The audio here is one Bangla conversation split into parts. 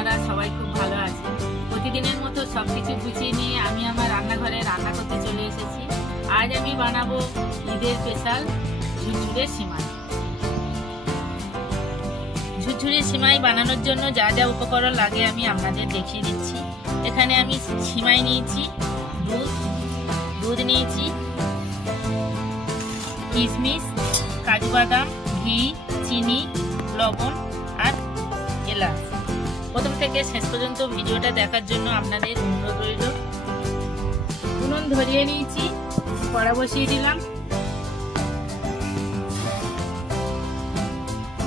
আপনারা সবাই খুব ভালো আছেন। প্রতিদিনের মতো সবকিছু গুছিয়ে নিয়ে আমি আমার রান্নাঘরে রান্না করতে চলে এসেছি। আজ আমি বানাবো ঈদের স্পেশাল ঝুরঝুরে সিমাই। ঝুরঝুরে সিমাই বানানোর জন্য যা যা উপকরণ লাগে আমি আপনাদের দেখিয়ে দিচ্ছি। এখানে আমি সিমাই নিয়েছি, দুধ নিয়েছি, কিশমিশ, কাজু বাদাম, ঘি, চিনি, লবণ আর এলাচ। প্রথম থেকে শেষ পর্যন্ত ভিডিওটা দেখার জন্য আপনাদের অনুরোধ রইল। উনুন ধরিয়ে নিয়েছি, কড়া বসিয়ে দিলাম।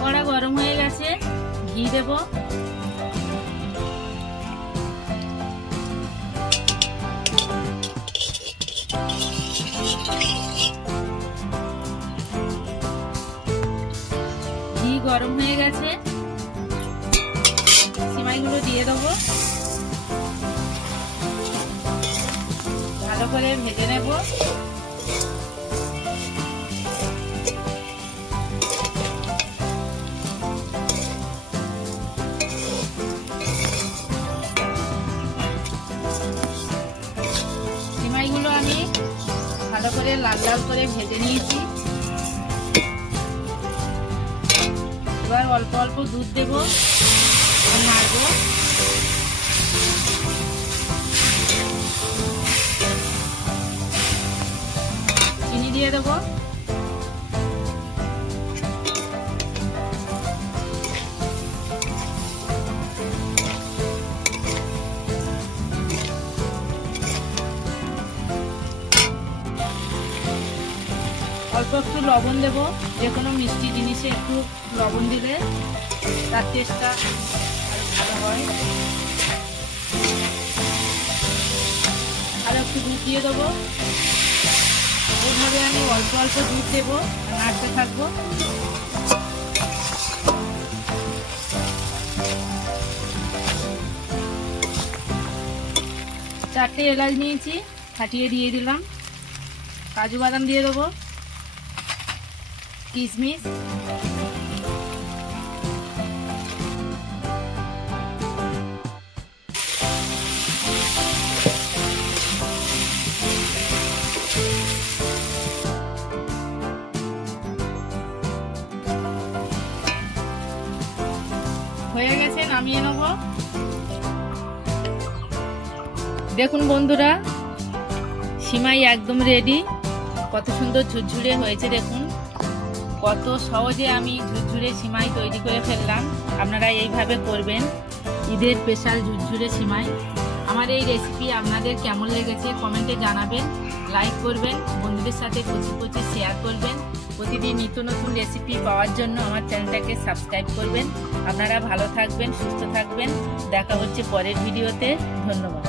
কড়া গরম হয়ে গেছে, ঘি দেব। ঘি গরম হয়ে গেছে, সিমাইগুলো দিয়ে দেবো। ভালো করে ভেজে নেব। সিমাইগুলো আমি ভালো করে লাল লাল করে ভেজে নিয়েছি। এবার অল্প অল্প দুধ দেব, নাড়বো। চিনি দিয়ে দেবো। অল্প একটু লবণ দেব। যে কোনো মিষ্টি জিনিসে একটু লবণ দিলে তার টেস্টটা আরো ভালো হয়। আর একটু দুধ দিয়ে দেবো। এইভাবে আমি অল্প অল্প দুধ দেবো, নাড়তে থাকবো। চারটে এলাচ নিয়েছি, ফাটিয়ে দিয়ে দিলাম। কাজু বাদাম দিয়ে দেবো, কিশমিশ, হয়ে গেছে, নামিয়ে নেব। দেখুন বন্ধুরা, সিমাই একদম রেডি। কত সুন্দর ঝুরঝুরে হয়েছে দেখুন। কত সহজে আমি ঝুরঝুরে সিমাই তৈরি করে ফেললাম। আপনারা এইভাবে করবেন ঈদের স্পেশাল ঝুরঝুরে সিমাই। আমার এই রেসিপি আপনাদের কেমন লেগেছে কমেন্টে জানাবেন। লাইক করবেন, বন্ধুদের সাথে কচি শেয়ার করবেন। প্রতিদিন নিত্য নতুন রেসিপি পাওয়ার জন্য আমার চ্যানেলটাকে সাবস্ক্রাইব করবেন। আপনারা ভালো থাকবেন, সুস্থ থাকবেন। দেখা হচ্ছে পরের ভিডিওতে। ধন্যবাদ।